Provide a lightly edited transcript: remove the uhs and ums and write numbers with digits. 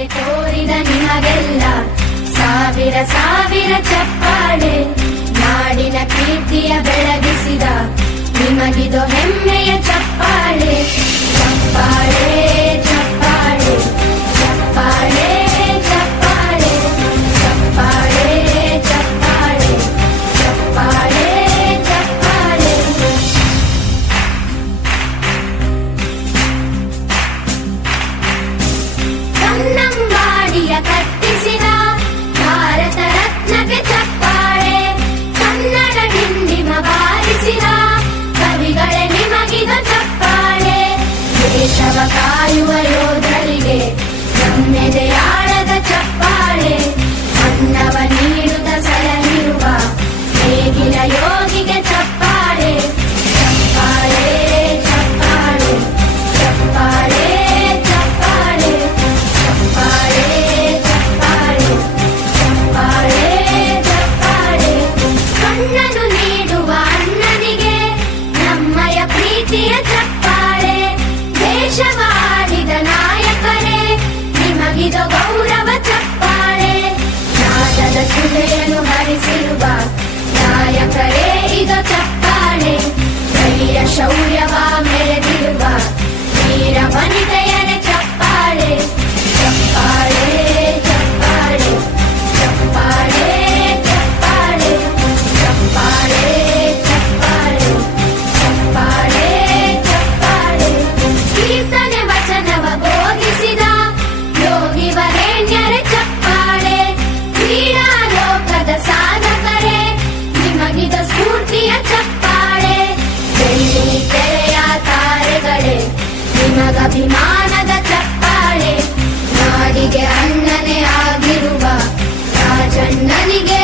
ಸೇವೆಯಲ್ಲಿ ತೋರಿದ ನಿಮಗೆಲ್ಲ ಸಾವಿರ ಸಾವಿರ ಚಪ್ಪಾಳೆ. ನಾಡಿನ ಕೀರ್ತಿಯ ಬೆಳಗಿಸಿದ ನಿಮಗಿದು ಹೆಮ್ಮೆಯ ಚಪ್ಪಾಳೆ. ಚಪ್ಪಾಳೆ ಚಪ್ಪಾಳೆ ಚಪ್ಪಾಳೆ ಚಪ್ಪಾಳೆ ಚಪ್ಪಾಳೆ ಚಪ್ಪಾಳೆ ಚಪ್ಪಾಳೆ ಚಪ್ಪಾಳೆ. ಕನ್ನಂಬಾಡಿಯ ಕಟ್ಟಿಸಿದ ಭಾರತ ರತ್ನಕ್ಕೆ ಚಪ್ಪಾಳೆ. ಕನ್ನಡ ಡಿಂಡಿಮ ಬಾರಿಸಿದ ಕವಿಗಳೇ ನಿಮಗಿದು ಚಪ್ಪಾಳೆ. ದೇಶವ ಕಾಯುವ ಯೋಧರಿಗೆ ನಮ್ಮೆದೆಯಾಳದ ಚಪ್ಪಾಳೆ. ಅನ್ನವ ನೀಡುತ್ತ ಸಲಹಿರುವ ನೇಗಿಲ ಯೋಗಿಗೆ ಚಪ್ಪಾಳೆ. ಚಪ್ಪಾಳೆ ಚಪ್ಪಾಳೆ ಚಪ್ಪಾಳೆ ಚಪ್ಪಾಳೆ ಚಪ್ಪಾಳೆ ಚಪ್ಪಾಳೆ ಚಪ್ಪಾಳೆ ಚಪ್ಪಾಳೆ. ಕಣ್ಣನು ನೀಡುವ ಅಣ್ಣನಿಗೆ ನಮ್ಮಯ ಪ್ರೀತಿಯ ಚಪ್ಪಾಳೆ. ದೇಶವಾಡಿದ ನಾಯಕರೇ ನಿಮಗಿದು ಗೌರವ ಚಪ್ಪಾಳೆ. ನಾದದ ಸುಧೆಯನ್ನು ಹರಿಸಿರುವ ನಾಯಕರೇ ಇದು ಚಪ್ಪಾಳೆ. ಧೈರ್ಯ ಶೌರ್ಯವ ಮೆರೆದಿರುವ ವೀರ ವನಿತೆಯರ ಚಪ್ಪಾಳೆ. ಚಪ್ಪಾಳೆ ಚಪ್ಪಾಳೆ ಚಪ್ಪಾಳೆ ಚಪ್ಪಾಳೆ ಚಪ್ಪಾಳೆ ಚಪ್ಪಾಳೆ ಚಪ್ಪಾಳೆ ಚಪ್ಪಾಳೆ. ಕೀರ್ತನೆ ವಚನವ ಬೋಧಿಸಿದ ಯೋಗಿ ವರೇಣ್ಯರ ಚಪ್ಪಾಳೆ. ಕ್ರೀಡಾ ಲೋಕದ ಸಾಧಕರೇ ನಿಮಗಿದ ಸ್ಫೂರ್ತಿಯ ಚಪ್ಪಾಳೆ. ಬೆಳ್ಳಿ ತೆರೆಯ ತಾರೆಗಳೇ ನಿಮಗಭಿಮಾನದ ಚಪ್ಪಾಳೆ. ನಾಡಿಗೆ ಅಣ್ಣನೇ ಆಗಿರುವ ರಾಜಣ್ಣನಿಗೆ